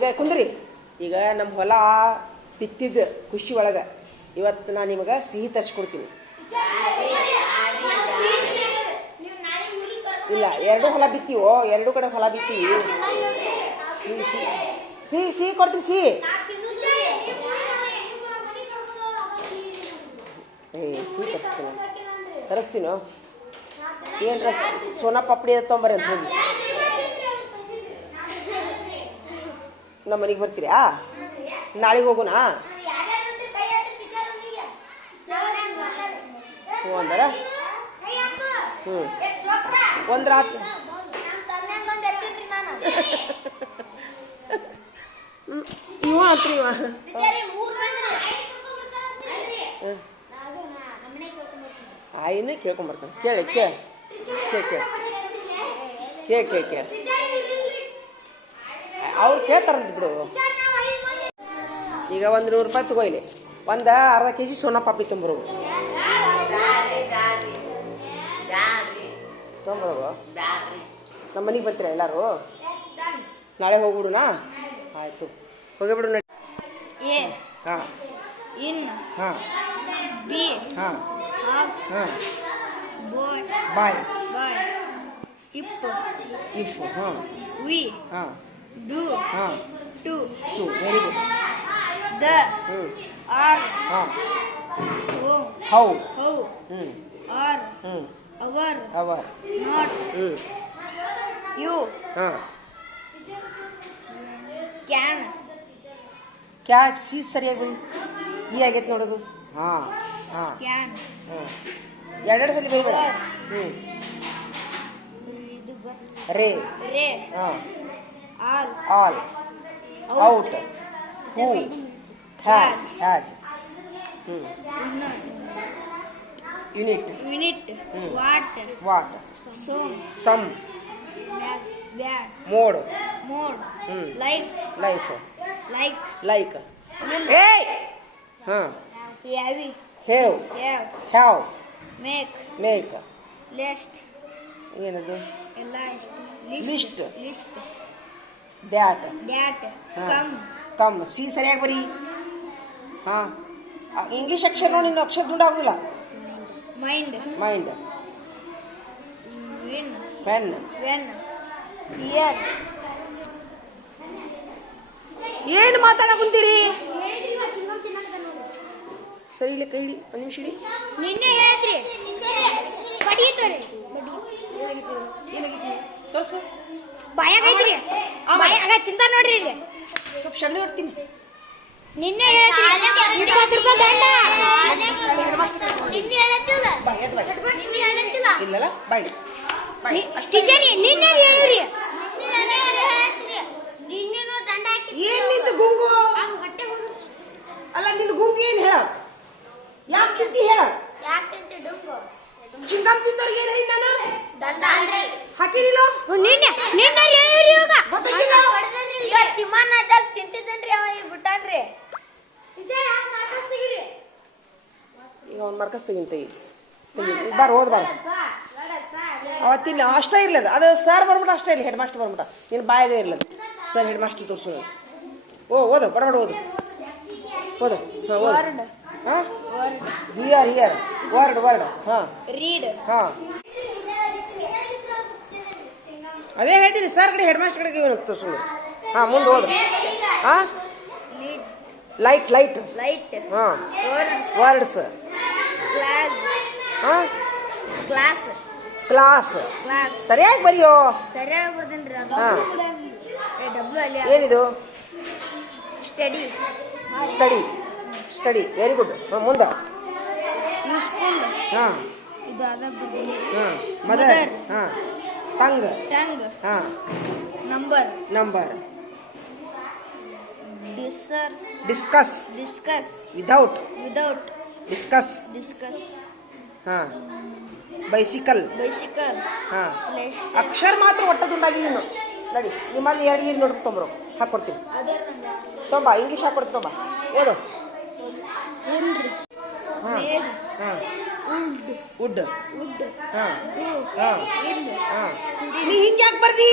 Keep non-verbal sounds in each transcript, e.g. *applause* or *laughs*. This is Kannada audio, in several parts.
ಈಗ ಕುಂದ್ರಿ. ಈಗ ನಮ್ಮ ಹೊಲ ಬಿತ್ತಿದ್ದು ಖುಷಿ ಒಳಗೆ. ಇವತ್ತು ನಾನು ನಿಮಗೆ ಸಿಹಿ ತರಿಸ್ಕೊಡ್ತೀನಿ ಇಲ್ಲ, ಎರಡು ಹೊಲ ಬಿತ್ತೀವೋ? ಎರಡು ಕಡೆ ಹೊಲ ಬಿತ್ತೀವಿ. ಸಿಹಿ ಸಿಹಿ. ಸಿಹಿ ಸಿಹಿ ಕೊಡ್ತೀನಿ, ಸಿಹಿ. ಏ, ಸಿಹಿ ತರಿಸ್ತೀನಿ ತರಿಸ್ತೀನೋ? ಏನು ಸೋನಾ ಪಾಪಡಿ ತೊಂಬರಿ ಅಂತ ಹೋಗಿ ನಮ್ಮ ಮನೆಗೆ ಬರ್ತೀರಾ? ನಾಳೆಗೆ ಹೋಗೋಣ ಹ್ಞೂ ಅಂದಾರ ಹ್ಞೂ ಒಂದು ರಾತ್ರಿ. ಇವ ಅಂತ್ರಿ ಇವ. ಆಯಿನೇ ಕೇಳ್ಕೊಂಬರ್ತಾನೆ ಕೇಳಿ ಕೇ ಕೇ ಕೇ ಕೇ ಕೇ ಕೇ ಅವ್ರು ಕೇಳ್ತಾರಂತ ಬಿಡು. ಈಗ ಒಂದು ನೂರು ರೂಪಾಯಿ ತಗೋಯ್ಲಿ ಒಂದು ಅರ್ಧ ಕೆ ಜಿ ಸೋನಾ ಪಾಪಿ ತೊಂಬರು. ತೊಂಬರು. ನಮ್ಮ ಮನೆಗೆ ಬರ್ತೀರಾ ಎಲ್ಲರೂ? ನಾಳೆ ಹೋಗ್ಬಿಡುನಾ? ಆಯಿತು. ಹೋಗಿಬಿಡು ನಡಿ. ಹಾಂ. ಹಾಂ. ಹಾಂ. ಬಾಯ್ ಇಫ್ ಇಫ್ ಹಾಂ. ವಿ ಹಾಂ. ಡು ಹಾಂ. To to very good the. Are. ಹಾಂ. ಓ. How. How. Are. Our. Our. Not. You. ಹಾಂ. ಕ್ಯಾನ್. ಕ್ಯಾ ಸಿ ಸರಿಯಾಗಿ ಬರಿ ಈ ಆಗೈತೆ ನೋಡೋದು. ಹಾಂ. ಹಾಂ. ಕ್ಯಾನ್. ಹಾಂ. ಎರಡೆರಡು ಸಲ ಬರೀಬೇಡ. ಹ್ಞೂ ರೇ. ರೇ. ಹಾಂ. All all out who has has ಹ್ಞೂ unit unit hmm. What what some some bad mode mode hmm. Life life like like ಏಯ್ ಹಾಂ ಯಾವಿ have have have make make lest ಏನದು ಎಲ್ಲ ಇಷ್ಟು List. List that come come see ಸರಿಯಾಗಿ ಬರಿ. ಹಾಂ. ಇಂಗ್ಲೀಷ್ ಅಕ್ಷರ ನೋಡಿ ಇನ್ನು ಅಕ್ಷರ ದುಂಡು ಆಗೋದಿಲ್ಲ. Mind mind win pen when year ಏನು ಮಾತಾಡ ಕುಂತೀರಿ? ಸರಿ ಇಲ್ಲ ಕೈ ಒಂದು ನಿಮಿಷ ಇಡಿ. ನಿನ್ನೆ ಹೇಳಿದ್ರಿ ಬಡೀತಾರೆ ತೋರ್ಸು. ಬಾಯಾಗ ಐತ್ರಿ ಬಾಯಾಗ ತಿಂತ ನೋಡ್ರಿ ಇಲ್ಲಿ. ಸ್ವಲ್ಪ ಸಗಣಿ ಹೊಡ್ತೀನಿ. ನಿನ್ನೆ ಹೇಳಿದ್ರಿ ಇಪ್ಪತ್ತು ರೂಪಾಯಿ ದಂಡ. ಇಲ್ಲಲ್ಲ ಬಾಯ್ ಟೀಚರ್ ನಿನ್ನೆ ಹೇಳಿವ್ರಿ ಏನ್ ನಿಂದು ಗುಂಗು? ಅದು ಹೊಟ್ಟೆ ಹೋಗಿ ಅಲ್ಲ ನಿಂದು ಗುಂಗು ಏನು ಹೇಳ? ಯಾಕೆ ತಿಂತಿ ಹೇಳ? ಯಾಕಂತ ಡುಂಗು? ಚಿಂಗಮ್ ತಿಂದವ್ರಿಗೆ ಏನು ನಾನು? ಹಾಕಿರಿಲ್ಲ ನಿನ್ನೆ ನಿನ್ನೆ ಇವಾಗ ಇವತ್ತು ತಿಂತಿದ್ದನ್ರಿ ಅವ ಈಗ ಬಿಟ್ಟಾನ್ರಿ ಟೀಚರ್ ಹ್ಯಾಂಗ ಮಾರ್ಕಸ್ ತೆಗಿರಿ. ಈಗ ಅವ್ನು ಮರ್ಕಸ್ ತೆಗಿನ್ ತೆಗಿ ತೆಗಿ ಬಾರ ಓದ್ ಬಾರ. ಅವತ್ತಿನ ಅಷ್ಟೇ ಇರ್ಲದ ಅದು. ಸರ್ ಬರ್ಬಿಟ್ಟು ಅಷ್ಟೇ ಇಲ್ಲ ಹೆಡ್ ಮಾಸ್ಟರ್ ಬರ್ಬಿಟ್ಟ. ನೀನು ಬಾಯಾಗ ಇರ್ಲದ ಸರ್ ಹೆಡ್ ಮಾಸ್ಟರ್ ತೋರಿಸು. ಓ ಓದು ಬರಬೇಡ ಓದು. ಓದು ಹಾಂ ಓದು ಹಾಂ? ಹಿಯರ್ ಹಿಯರ್ ವರ್ಡ್ ವರ್ಡ್ ಹಾಂ. ರೀಡ್ ಹಾಂ. ಅದೇ ಹೇಳ್ತೀನಿ ಸರ್ ಕಡೆ ಹೆಡ್ ಮಾಸ್ಟರ್ ಕಡೆಗೆ ತೋರಿಸು. ಹಾಂ ಮುಂದೆ ಓದು ಹಾಂ? ಲೈಟ್ ಲೈಟ್ ಲೈಟ್ ಹಾಂ. ವರ್ಡ್ಸ್ ಹಾಂ? ಕ್ಲಾಸ್ ಕ್ಲಾಸ್ ಸರಿಯಾಗಿ ಬರೆಯೋ. ಸರಿಯಾಗಿ ಬರ್ದೇನ್ರಿ ಹಾಂ. ಏನಿದು? Study study study very good ಹಾಂ ಮುಂದೆ. ಯೂಸ್ಫುಲ್ ಹಾಂ. ಹಾಂ. ಮದರ್ ಹಾಂ. ಟಂಗ್ ಟಂಗ್ ಹಾಂ. Number number discuss discuss discuss without without discuss discuss ಹಾಂ. ಬೈಸಿಕಲ್ ಬೈಸಿಕಲ್ ಹಾಂ. ಅಕ್ಷರ ಮಾತ್ರ ಒಟ್ಟದುಂಡಾಗಿ ನೀನು ನಡಿ. ನಿಮ್ಮಲ್ಲಿ ಎರಡು ನೀರು ನೋಡ್ಬಿಟ್ಟು ತೊಂಬರು. ಹಾಕ್ಕೊಡ್ತೀನಿ. ತೊಂಬ. ಇಂಗ್ಲೀಷ್ ಹಾಕ್ಕೊಡ್ತೀನಿ ತೊಂಬ. ಓದು. ಒನ್ರಿ ಹಾಂ. ಹಾಂ. ಹಾಂ. ನೀ ಹಿಂಗೆ ಯಾಕೆ ಬರ್ದಿ?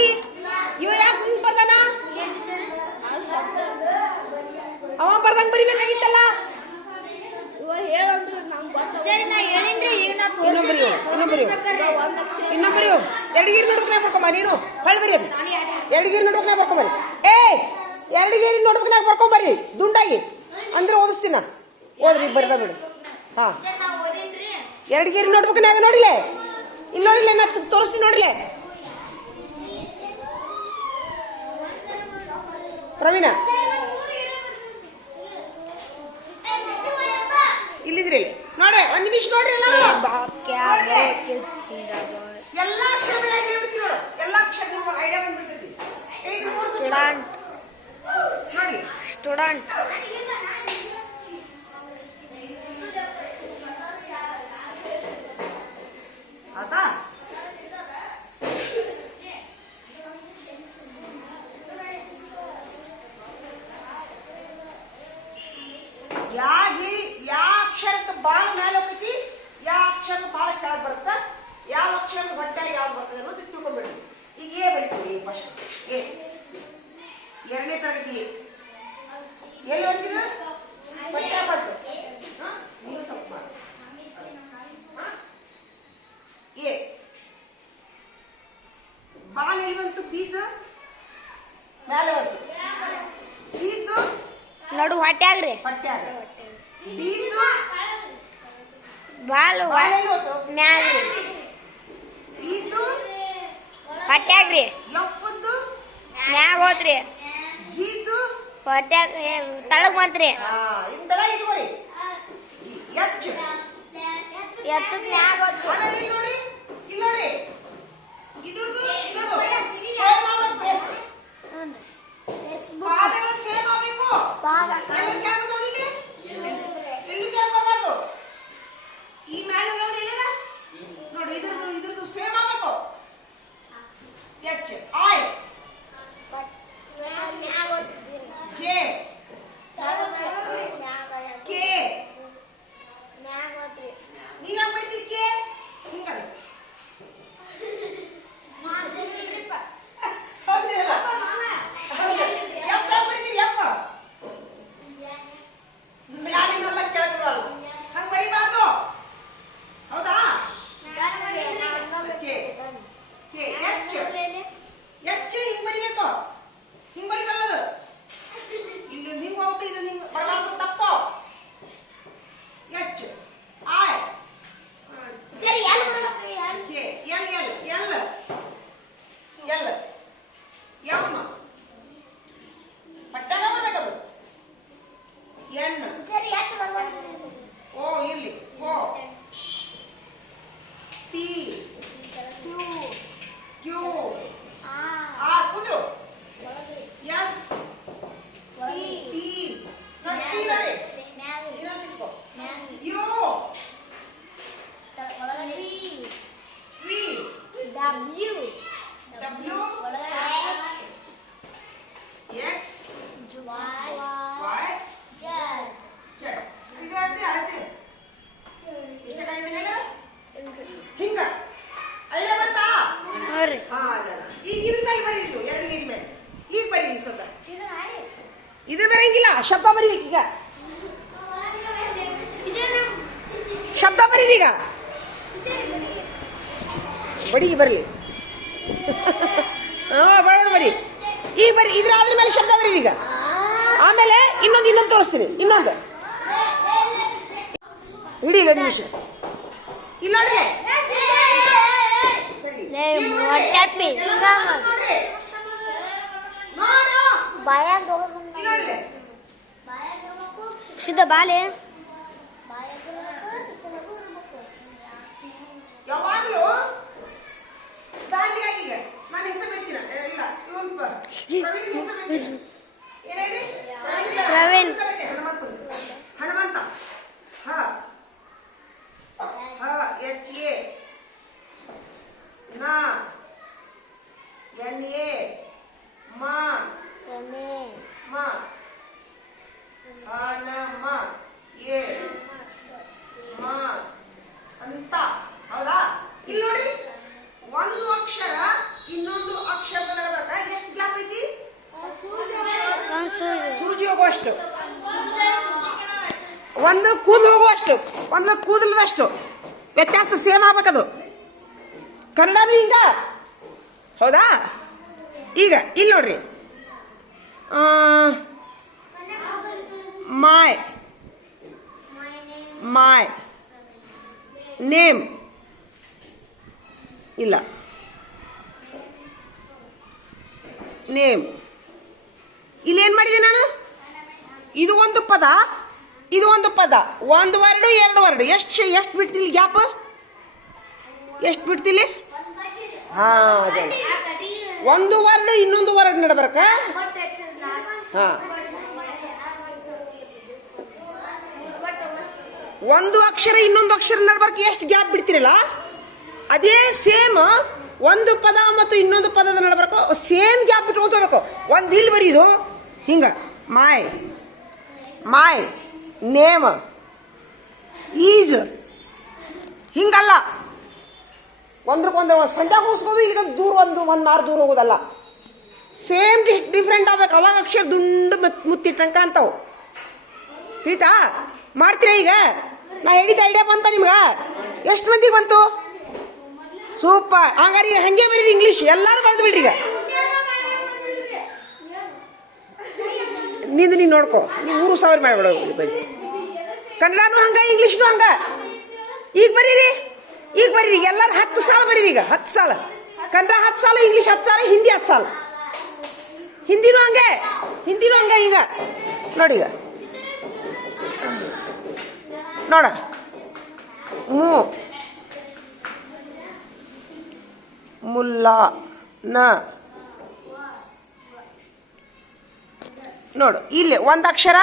ಇವ ಯಾಕೆ ಹಿಂಗೆ ಬರ್ದಾನ? ಅವ ಬರ್ದಂಗೆ ಬರಿಬೇಕಾಗಿತ್ತಲ್ಲ? ಇನ್ನೊಬ್ಬರಿ ಎರಡುಗೀರಿ ನೋಡ್ಕನ ಬರ್ಕೊಂಬ ನೀನು. ಹೊಳ್ಬರಿ ಅದು ಎರಡುಗೀರಿ ನೋಡ್ಕನ ಬರ್ಕೊಂಬರಿ ಏ ಎರಡುಗೀರಿ ನೋಡ್ಕನಾಗ ಬರ್ಕೊಂಬರ್ರಿ ದುಂಡಾಗಿ. ಅಂದ್ರೆ ಓದಿಸ್ತೀನಿ. ನಾನು ಓದ್ರಿ ಬರ್ದ ಬಿಡು. ಹಾಂ. ಎರಡು ನಾವು ನೋಡ್ಬೇಕು ನಾಗ ನೋಡಿಲೆ? ಇಲ್ಲಿ ನೋಡಿಲ್ಲ ನಾ ತೋರಿಸ್ತೀನಿ ನೋಡಿಲೆ? ಪ್ರವೀಣ? ಇಲ್ಲಿದ್ರಿ ಇಲ್ಲಿ. ನೋಡಿ ಒಂದ್ ನಿಮಿಷ ನೋಡ್ರಿ ಎಲ್ಲ. ಎಲ್ಲಾ ಅಕ್ಷರಗಳಾಗಿ ಎಲ್ಲ ನೋಡು. ಎಲ್ಲಾ ಅಕ್ಷರ ಐಡಿಯಾ ಸ್ಟೂಡೆಂಟ್. ನೋಡಿ. ಸ್ಟೂಡೆಂಟ್ ಆತಾ ಯಾಗಿ ಯಾವ ಅಕ್ಷರಕ್ಕೆ ಬಾಳ ಮೇಲೆ ಹೋಗ್ತೈತಿ ಯಾವ ಅಕ್ಷರಕ್ಕೆ ಬರುತ್ತಾ? ಯಾವ ಅಕ್ಷರ ಹೊಟ್ಟೆ ಯಾವ್ದು ಬರ್ತದೆ ಅನ್ನೋದು ತಿಳ್ಕೊಂಡ್ಬಿಡ್ರಿ ಈಗ ಏ ಬರೀತೀವಿ ಫಸ್ಟ್ ಏ ಎರಡನೇ ತರಗತಿ ಎ. ಎಲ್ಲಿ ಬರ್ತೀನ ಹೊಟ್ಟೆ ಬಂತು ಹಾ? ನೀನು ಸ್ವಲ್ಪ ಮಾಡು. ಹಾ? ಎ ಬಾಲ್ ಎಲ್ಲಿ ಬಂತು ಬೀದು? ಮೇಲೆ ಬಂತು ಸೀದು ನಡು ಹೊಟ್ಯಾಗ್ರಿ ಹೊಟ್ಯಾಗ ಬೀದು? ಬಾಲ್ ಹೊಟ್ಟ್ರಿ ಮ್ಯಾಗ್ರಿ ಹೊಟ್ಯಾಗ್ರಿ. ಮ್ಯಾಗ ಹೋತ್ರಿ. ಜೀದು? ಹೊಟ್ಯಾಗ ತಳಗ್ ಬಂತ್ರಿ. ಇಟ್ಕೋರಿ ಎಚ್. ಎಚ್ಚದ್ ಮ್ಯಾಗ ಹೋತ್ರಿ. ಶಬ್ದ ಬರೀಬೇಕು ಈಗ. ಶಬ್ದ ಬರೀರಿ ಈಗ. ಬಡಿ ಬರಲಿ. ಹಾಂ ಬಡ ಬರಿ. ಈಗ ಬರಿ ಇದ್ರ ಆದ್ರ ಮೇಲೆ ಶಬ್ದ ಬರೀರಿ ಈಗ. ಆಮೇಲೆ ಇನ್ನೊಂದು ಇನ್ನೊಂದು ತೋರಿಸ್ತೀನಿ ಇನ್ನೊಂದು. ಇಡೀ ಒಂದು ನಿಮಿಷ. ಇಲ್ಲ ನೋಡ್ರಿ. ಸರಿ. ಲೇ, ಈಗ ನೋಡ್ರಿ. ಮೊಟ್ಟೆ ಎಲ್ಲ ಹಿಂಗ ಮಾಡು. ನೋಡ್ರಿ. ನೋಡು. ಬಾಯಾಗ ಇಲ್ಲಿ ನೋಡ್ರಿ. ಶುದ್ಧ ಬಾಲೆ ಯಾವಾಗಲೂ ದಾರಿಯಾಗಿ ನಾನು ಹೆಸರು ಬರ್ತೀನ ಇಲ್ಲ ಇವನ್ ಪ್ರವೀಣ್ ಹೆಸರು ಬರ್ತೀನಿ ಏನ್ ಹೇಳಿ ಪ್ರವೀಣ್. ಹನುಮಂತ ಹನುಮಂತ ಹ ಹ ಎಚ್ ಎ ನ ಎನ್ ಎ ಮ ಮ ನ ಮ ಎ ಮ ಅಂತ ಹೌದಾ ಇಲ್ಲಿ ನೋಡ್ರಿ ಒಂದು ಅಕ್ಷರ ಇನ್ನೊಂದು ಅಕ್ಷರದ ನಡಬರ್ಕ ಎಷ್ಟು ಗ್ಯಾಪ್ ಐತಿ ಸೂಜಿ ಹೋಗುವಷ್ಟು. ಒಂದು ಕೂದಲು ಹೋಗುವಷ್ಟು, ಒಂದು ಕೂದಲದಷ್ಟು. ವ್ಯತ್ಯಾಸ ಸೇಮ್ ಆಗ್ಬೇಕದು. ಕನ್ನಡನೂ ಹಿಂಗ ಹೌದಾ? ಈಗ, ಇಲ್ಲಿ ನೋಡ್ರಿ. ಮಾಯ್ ಮಾಯ್ ನೇಮ್ ಇಲ್ಲ. ನೇಮ್ ಇಲ್ಲೇನು ಮಾಡಿದೆ ನಾನು? ಇದು ಒಂದು ಪದ, ಇದು ಒಂದು ಪದ. ಒಂದು ವರ್ಡು, ಎರಡು ವರ್ಡು. ಎಷ್ಟು ಎಷ್ಟು ಬಿಡ್ತಿಲಿ ಗ್ಯಾಪ್? ಎಷ್ಟು ಬಿಡ್ತಿಲಿ? ಹಾಂ ಒಂದು ವರ್ಡು, ಇನ್ನೊಂದು ವರ್ಡ್ ನಡ್ಬರ್ಕ ಹಾಂ. ಒಂದು ಅಕ್ಷರ, ಇನ್ನೊಂದು ಅಕ್ಷರ ನಡ್ಬರ್ಕ ಎಷ್ಟು ಗ್ಯಾಪ್ ಬಿಡ್ತಿರಲ್ಲ? ಅದೇ ಸೇಮ್ ಒಂದು ಪದ ಮತ್ತು ಇನ್ನೊಂದು ಪದದ ನಡ್ಬರ್ಕು ಸೇಮ್ ಗ್ಯಾಪ್ ಬಿಟ್ಟು ಹೋಗ್ಬೇಕು. ಒಂದು ಇಲ್ಲಿ ಬರೀದು ಹಿಂಗ. ಮಾಯ್. ಮಾಯ್ ನೇಮ್ ಈಜ್ ಹಿಂಗಲ್ಲ. ಒಂದ್ರಕ್ಕೊಂದು ಸಂಡೆ ಹೋಗಿಸ್ಬೋದು ಈಗ ದೂರ ಒಂದು ಒಂದು ಮಾರು ದೂರ ಹೋಗೋದಲ್ಲ. ಸೇಮ್ ಡಿಫ್ರೆಂಟ್ ಆಗ್ಬೇಕು. ಅವಾಗ ಅಕ್ಷರ ದುಂಡು ಮತ್ ಮುತ್ತಿಟ್ಟಂಕ ಅಂತಾವು. ತಿಳಿತಾ ಮಾಡ್ತೀರಾ ಈಗ? ನಾ ಹೇಳಿದ ಐಡಿಯಾ ಬಂತ ನಿಮ್ಗೆ? ಎಷ್ಟು ಮಂದಿಗೆ ಬಂತು? ಸೂಪರ್ ಹಂಗಾರೆ ಈಗ ಹಂಗೆ ಬರೀರಿ ಇಂಗ್ಲೀಷ್ ಎಲ್ಲರೂ ಬರೆದು ಬಿಡ್ರಿ ಈಗ. ನಿಂದು ನೀನು ನೋಡ್ಕೊ. ನೀವು ಮೂರು ಸಾವಿರ ಮಾಡ್ಬೇಡ ಬರೀ ಕನ್ನಡನೂ ಹಂಗೆ, ಇಂಗ್ಲೀಷ್ನು ಹಂಗೆ. ಈಗ ಬರೀರಿ ಈಗ ಬರೀರಿ. ಎಲ್ಲರ ಹತ್ತು ಸಾಲ ಬರೀರಿ ಈಗ, ಹತ್ತು ಸಾಲ. ಕನ್ನಡ ಹತ್ತು ಸಾಲ, ಇಂಗ್ಲೀಷ್ ಹತ್ತು ಸಾಲ, ಹಿಂದಿ ಹತ್ತು ಸಾಲ. ಹಿಂದಿನೂ ಹಂಗೆ ಹಿಂದಿನೂ ಹಂಗೆ ಈಗ. ನೋಡಿ ಈಗ. ನೋಡ. ಮು, ಮುಲ್ಲಾ, ನ. ನೋಡು, ಇಲ್ಲಿ ಒಂದು ಅಕ್ಷರ,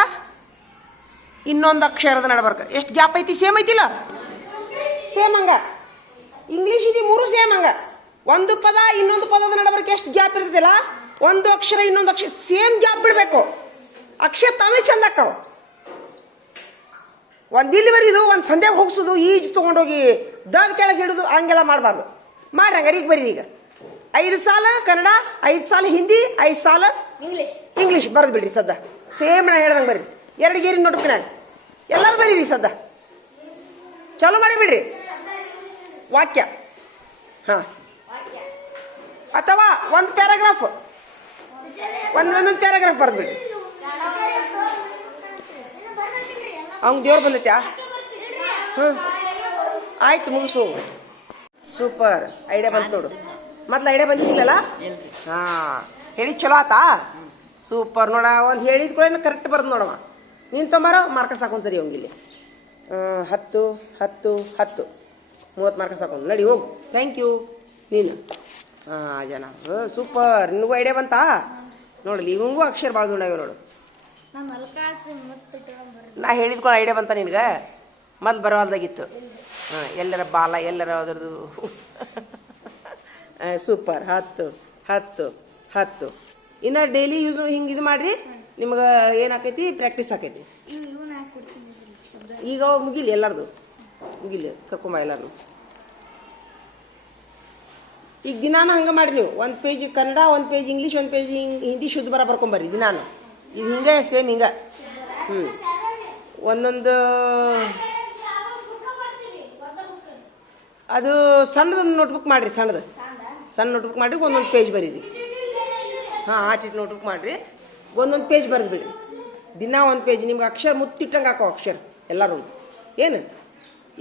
ಇನ್ನೊಂದು ಅಕ್ಷರದ ನಡ್ಬರ್ಕ ಎಷ್ಟು ಗ್ಯಾಪ್ ಐತಿ? ಸೇಮ್ ಐತಿಲ್ಲ? ಸೇಮ್ ಹಂಗ. ಇಂಗ್ಲೀಷ್ ಇದೆ, ಮೂರು ಸೇಮ್ ಹಂಗ. ಒಂದು ಪದ, ಇನ್ನೊಂದು ಪದದ ನಡಬರ್ಕ ಎಷ್ಟು ಗ್ಯಾಪ್ ಇರ್ತದಿಲ್ಲ? ಒಂದು ಅಕ್ಷರ, ಇನ್ನೊಂದು ಅಕ್ಷರ, ಸೇಮ್ ಗ್ಯಾಪ್ ಬಿಡಬೇಕು. ಅಕ್ಷರ ತಾವೇ ಚಂದ ಅಕ್ಕವು. ಒಂದು ಇಲ್ಲಿ ಬರೀದು, ಒಂದು ಸಂಧ್ಯಾಗ ಹೋಗ್ಸೋದು, ಈಜು ತೊಗೊಂಡೋಗಿ, ದಾದ ಕೆಳಗೆ ಹಿಡಿದು, ಹಂಗೆಲ್ಲ ಮಾಡಬಾರ್ದು. ಮಾಡ್ರಿ ಹಂಗಾರೆ, ಈಗ ಬರೀ ಈಗ. ಐದು ಸಾಲ ಕನ್ನಡ ಐದು ಸಾಲ ಹಿಂದಿ ಐದು ಸಾಲ ಇಂಗ್ಲಿಷ್ ಇಂಗ್ಲೀಷ್ ಬರೆದು ಬಿಡ್ರಿ ಸದ್ದ. ಸೇಮ್ ನಾ ಹೇಳ್ದಂಗೆ ಬರ್ರಿ. ಎರಡು ಗೇರಿ ನೋಡ್ಬಿನಾಗ ಎಲ್ಲರೂ ಬರೀರಿ ಸದ್ದ. ಚಲೋ ಮಾಡಿ ಬಿಡ್ರಿ. ವಾಕ್ಯ. ಹಾಂ. ಅಥವಾ ಒಂದು ಪ್ಯಾರಾಗ್ರಾಫ್ ಒಂದು ಒಂದೊಂದು ಪ್ಯಾರಾಗ್ರಾಫ್ ಬರೆದು ಬಿಡ್ರಿ. ಅವ್ನು ದೇವ್ರು ಬಂದೈತ್ಯಾ? ಹ್ಞೂ ಆಯ್ತು ಮುಗಿಸು. ಸೂಪರ್. ಐಡಿಯಾ ಬಂತು ನೋಡು. ಮೊದ್ಲು ಐಡಿಯಾ ಬಂದಿದ್ದಿಲ್ಲಲ್ಲ? ಹಾಂ ಹೇಳಿದ್ ಚಲೋ ಆತಾ? ಸೂಪರ್ ನೋಡ ಒಂದು ಹೇಳಿದ ಕೂಡ ಕರೆಕ್ಟ್ ಬರ್ದು ನೋಡವ ನೀನು ತೊಂಬಾರೋ ಮಾರ್ಕಸ್ ಹಾಕೊಂಡು ಸರಿ ಹೋಗಿಲ್ಲಿ. ಹತ್ತು ಹತ್ತು ಹತ್ತು. ಮೂವತ್ತು ಮಾರ್ಕಸ್ ಹಾಕೊಂಡು. ನಡಿ ಹೋಗು. ಥ್ಯಾಂಕ್ ಯು ನೀನು. ಹಾಂ ಜನ. ಸೂಪರ್. ನಿನಗೂ ಐಡಿಯಾ ಬಂತಾ? ನೋಡಲಿ ಇವಂಗೂ ಅಕ್ಷರ ಭಾಳ ದುಂಡಾಗ ನೋಡು. ನಾ ಹೇಳಿದ ಕೂಡ ಐಡಿಯಾ ಬಂತ ನಿನಗೆ? ಮೊದ್ಲು ಬರೋಲ್ದಾಗಿತ್ತು ಹಾಂ ಎಲ್ಲರ ಬಾಲ ಎಲ್ಲರ ಅದ್ರದ್ದು. ಸೂಪರ್. ಹತ್ತು ಹತ್ತು ಹತ್ತು. ಇನ್ನು ಡೈಲಿ ಯೂಸ್ ಹಿಂಗೆ ಇದು ಮಾಡಿರಿ ನಿಮ್ಗೆ ಏನಾಕೈತಿ ಪ್ರಾಕ್ಟೀಸ್ ಆಕೈತಿ. ಈಗ ಮುಗಿಲಿ ಎಲ್ಲರದು? ಮುಗಿಲಿ ಕರ್ಕೊಂಬ ಎಲ್ಲರೂ ಈಗ ದಿನಾನ ಹಂಗೆ ಮಾಡಿ ನೀವು. ಒಂದು ಪೇಜ್ ಕನ್ನಡ ಒಂದು ಪೇಜ್ ಇಂಗ್ಲೀಷ್ ಒಂದು ಪೇಜ್ ಹಿಂದಿ ಶುದ್ಧ ಬರ ಬರ್ಕೊಂಬರ್ರಿ ದಿನಾನು. ಇದು ಹಿಂಗೆ ಸೇಮ್ ಹಿಂಗೆ. ಹ್ಞೂ ಒಂದೊಂದು ಅದು ಸಣ್ಣದ ನೋಟ್ಬುಕ್ ಮಾಡಿರಿ ಸಣ್ಣದು. ಸಣ್ಣ ನೋಟ್ಬುಕ್ ಮಾಡಿರಿ ಒಂದೊಂದು ಪೇಜ್ ಬರೀರಿ. ಹಾಂ ಆಟಿಟ್ ನೋಟ್ಬುಕ್ ಮಾಡಿರಿ. ಒಂದೊಂದು ಪೇಜ್ ಬರೆದು ಬಿಡಿ ದಿನ ಒಂದು ಪೇಜ್ ನಿಮ್ಗೆ ಅಕ್ಷರ ಮುತ್ತಿಟ್ಟಂಗೆ ಹಾಕೋ ಅಕ್ಷರ ಎಲ್ಲರೂ ಏನು?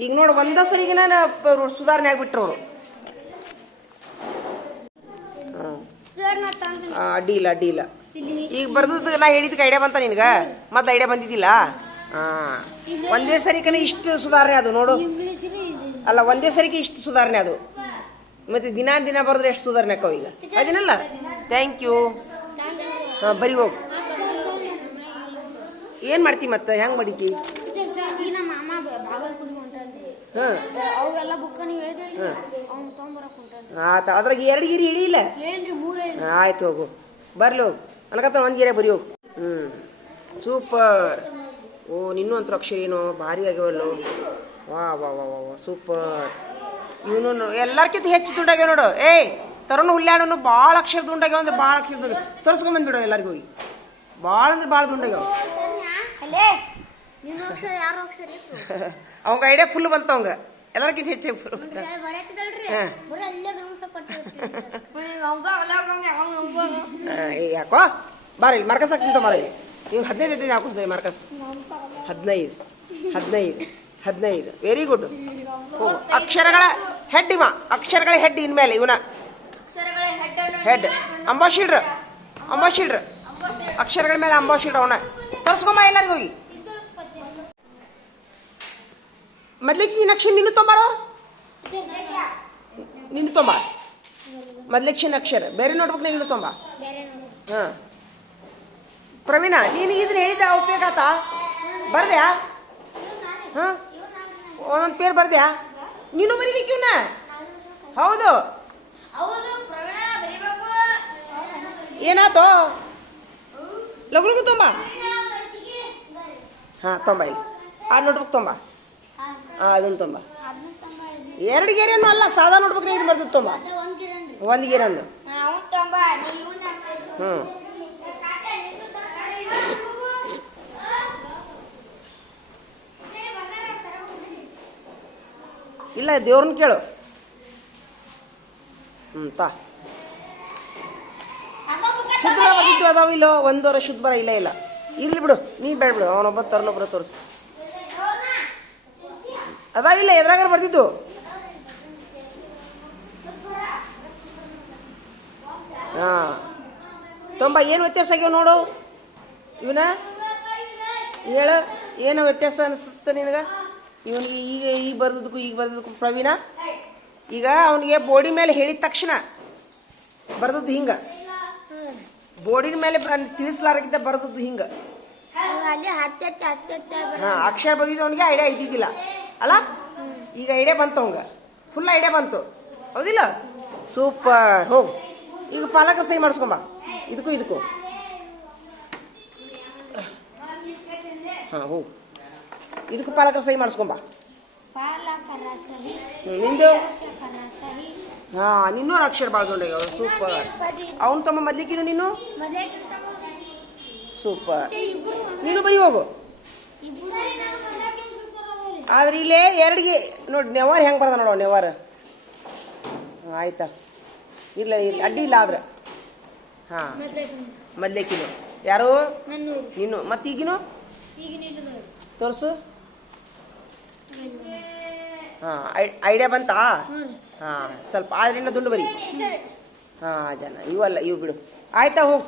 ಈಗ ನೋಡಿ ಒಂದ ಸರಿಗೆ ನಾನು ಸುಧಾರಣೆ ಆಗಿಬಿಟ್ರು ಅವರು. ಹಾಂ ಅಡ್ಡಿಲ್ಲ ಅಡ್ಡಿಲ್ಲ ಈಗ ಬರ್ದದ್ದು ನಾ ಹೇಳಿದ್ದಕ್ಕೆ ಐಡಿಯಾ ಬಂತ ನಿನಗೆ? ಮತ್ತೆ ಐಡಿಯಾ ಬಂದಿದ್ದಿಲ್ಲ? ಹಾಂ. ಒಂದೇ ಸರಿಕನೇ ಇಷ್ಟು ಸುಧಾರಣೆ ಅದು ನೋಡು. ಅಲ್ಲ ಒಂದೇ ಸರಿಗೆ ಇಷ್ಟು ಸುಧಾರಣೆ ಅದು. ಮತ್ತೆ ದಿನ ದಿನ ಬರೆದ್ರೆ ಎಷ್ಟು ಸುಧಾರಣೆ ಅಕ್ಕ ಈಗ? ಅದನ್ನಲ್ಲ? ಥ್ಯಾಂಕ್ ಯು ಹಾಂ ಬರಿ ಹೋಗು. ಏನು ಮಾಡ್ತಿ ಮತ್ತೆ? ಹೆಂಗೆ ಮಾಡಿತಿ ಹಾಂ. ಆತ ಅದ್ರಾಗ ಎರಡು ಗಿರಿ ಹೇಳಿ. ಆಯ್ತು ಹೋಗು. ಬರ್ಲಿ. ಹೋಗು ಅನ್ಕತ್ತ ಒಂದು ಗಿರೆ ಬರಿ ಹೋಗು. ಹ್ಞೂ ಸೂಪರ್. ಓ ನಿನ್ನೂ ಅಂತ ಅಕ್ಷರ ಏನೋ? ಭಾರಿ ಆಗ್ಯಾವಲ್ಲೋ. ವಾ ವಾ ವಾ ವಾ ಸೂಪರ್. ಇವನು ಎಲ್ಲರ್ಕಿಂತ ಹೆಚ್ಚು ದುಂಡಾಗ್ಯಾವ ನೋಡು. ಏಯ್ ತರುಣ ಹುಲ್ಯಾಡನು ಭಾಳ ಅಕ್ಷರ ದುಂಡಾಗ್ಯಾವ ಅಂದ್ರೆ ಭಾಳ ಅಕ್ಷರ ದುಂಡ ತೋರಿಸ್ಕೊಂಬಂದ್ಬಿಡು ಎಲ್ಲರಿಗೂ ಹೋಗಿ. ಭಾಳ ಅಂದ್ರೆ ಭಾಳ ದುಂಡಾಗ್ಯಾವ. ಅಲ್ಲೇ ನಿನ್ನ ಅಕ್ಷರ ಯಾರು ಅಕ್ಷರ ಇತ್ತು? *laughs* ಅವಂಗ ಐಡಿಯಾ ಫುಲ್ ಬಂತ ಅವಂಗ. ಎಲ್ಲರಿಗಿಂತ ಹೆಚ್ಚು ಗಮನಿಸ ಯಾಕೋ? ಬಾರಿ ಮರ್ಕಸ್ ಹಾಕ್ತಿಂತ ಮಾರ ನೀವು ಹದಿನೈದು ಇದ್ದೀನಿ ಹಾಕು ಸರಿ ಮರ್ಕಸ್? ಹದಿನೈದು. ಹದಿನೈದು. ಹದಿನೈದು. ವೆರಿ ಗುಡ್ ಅಕ್ಷರಗಳ ಹೆಡ್ ಇವ ಅಕ್ಷರಗಳ ಹೆಡ್ ಇನ್ಮೇಲೆ ಇವನ ಹೆಡ್ ಅಂಬಾಶಿಲ್ರ. ಅಂಬಾಸಿಡ್ರ್ ಅಕ್ಷರಗಳ ಮೇಲೆ ಅಂಬಾಶಿಲ್ರ ಅವನ. ತರ್ಸ್ಕೊಂಬ ಎಲ್ಲರಿಗೂ ಹೋಗಿ. ಮೊದ್ಲಿಕ್ಕೆ ಈ ಅಕ್ಷರ ನೀನು ತೊಂಬಾರೋ? ನಿಂದು ತೊಂಬ. ಮೊದ್ಲಿಕ್ಷಿನ ಅಕ್ಷರ ಬೇರೆ ನೋಡ್ಬೇಕು ನಿನ್ನ ತೊಂಬ. ಹಾಂ. ಪ್ರವೀಣ ನೀನು ಇದನ್ನ ಹೇಳಿದ ಉಪಯೋಗ ಆತಾ? ಬರ್ದ್ಯಾ? ಹಾಂ? ಒಂದೊಂದು ಪೇರ್ ಬರ್ದ್ಯಾ? ನೀನು ಬರೀಬೇಕು ಇವನ್ನ ಹೌದು. ಏನಾತೋ? ಲಗು ತುಂಬ. ಹಾಂ ತೊಂಬ ಇಲ್ಲಿ. ಆ ನೋಟ್ಬುಕ್ ತೊಂಬ. ಹಾಂ ಅದನ್ನು ತೊಂಬ. ಎರಡು ಗೇರೇನು ಅಲ್ಲ ಸಾದಾ ನೋಟ್ಬುಕ್ ಏನು ಬರ್ತದೆ ತೊಂಬ. ಒಂದು ಗೆರೆಂದು ಹ್ಞೂ ಇಲ್ಲ, ದೇವ್ರನ್ನ ಕೇಳು. ಹ್ಞೂ ತಾ. ಶುದ್ಧ ಬಂದಿದ್ದು ಅದಾವ ಇಲ್ಲೋ? ಒಂದು ವಾರ ಶುದ್ಧ ಬರ ಇಲ್ಲ ಇಲ್ಲ. ಇರ್ಲಿ ಬಿಡು, ನೀ ಬೇಡ ಬಿಡು, ಅವನೊಬ್ಬ ತರನೊಬ್ಬರ ತೋರಿಸು. ಅದಾವಿಲ್ಲ ಎದ್ರಾಗಾರ ಬರ್ತಿದ್ದು ಹಾಂ. ತುಂಬ, ಏನು ವ್ಯತ್ಯಾಸ ಆಗ್ಯಾವ ನೋಡು. ಇವನ? ಹೇಳು ಏನು ವ್ಯತ್ಯಾಸ ಅನಿಸುತ್ತೆ ನಿನಗೆ? ಇವನಿಗೆ ಈಗ ಈಗ ಬರ್ದದಕ್ಕೂ ಈಗ ಬರ್ದದಕ್ಕೂ ಪ್ರವೀಣ. ಈಗ ಅವನಿಗೆ ಬೋಡಿ ಮೇಲೆ ಹೇಳಿದ ತಕ್ಷಣ ಬರ್ದದ್ದು ಹಿಂಗ. ಬೋಡಿನ ಮೇಲೆ ತಿಳಿಸ್ಲಾರಕ್ಕಿಂತ ಬರ್ದದ್ದು ಹಿಂಗ. ಹಾ ಅಕ್ಷರ ಬಂದಿದ್ದು ಅವನಿಗೆ ಐಡಿಯಾ ಇದ್ದಿದ್ದಿಲ್ಲ. ಅಲ್ಲ? ಈಗ ಐಡಿಯಾ ಬಂತು ಅವಂಗ. ಫುಲ್ ಐಡಿಯಾ ಬಂತು. ಹೌದಿಲ್ಲ? ಸೂಪರ್ ಹೋಗು. ಈಗ ಪಾಲಕ ಸಹಿ ಮಾಡಿಸ್ಕೊಂಬ ಇದಕ್ಕೂ ಇದಕ್ಕೂ. ಹಾಂ, ಹೋಗು. ಇದಕ್ಕೂ ಪಾಲಕರ ಸಹಿ ಮಾಡಿಸ್ಕೊಂಬಾ ನಿಂದು? ಹಾ ನಿನ್ನೂ ಅಕ್ಷರ ಭಾಳ ದೊಡ್ಡ ಸೂಪರ್. ಅವನು ತಮ್ಮ ಮದ್ಲಿಕ್ಕಿನ ನೀನು? ಸೂಪರ್. ನೀನು ಬರೀ ಹೋಗು. ಆದ್ರೆ ಇಲ್ಲೇ ಎರಡಿಗೆ ನೋಡಿ ನೆವಾರ್ ಹೆಂಗೆ ಬರ್ದ ನೋಡೋ ನೆವಾರ್. ಆಯ್ತಾ? ಇಲ್ಲ ಇಲ್ಲ ಅಡ್ಡಿ ಇಲ್ಲ ಆದ್ರೆ. ಹಾಂ. ಮದ್ಲೇಕಿನು ಯಾರು? ನೀನು. ಮತ್ತೆ ಈಗಿನು ಈಗ ನಿಲ್ಲದವ್ರು ತೋರಿಸು. ಹಾಂ ಐಡಿಯಾ ಬಂತಾ? ಹಾಂ ಸ್ವಲ್ಪ ಆದ್ರಿಂದ ದುಂಡು ಬರಿ. ಹಾಂ ಜನ ಇವಲ್ಲ ಇವು ಬಿಡು. ಆಯ್ತಾ ಹೋಗು.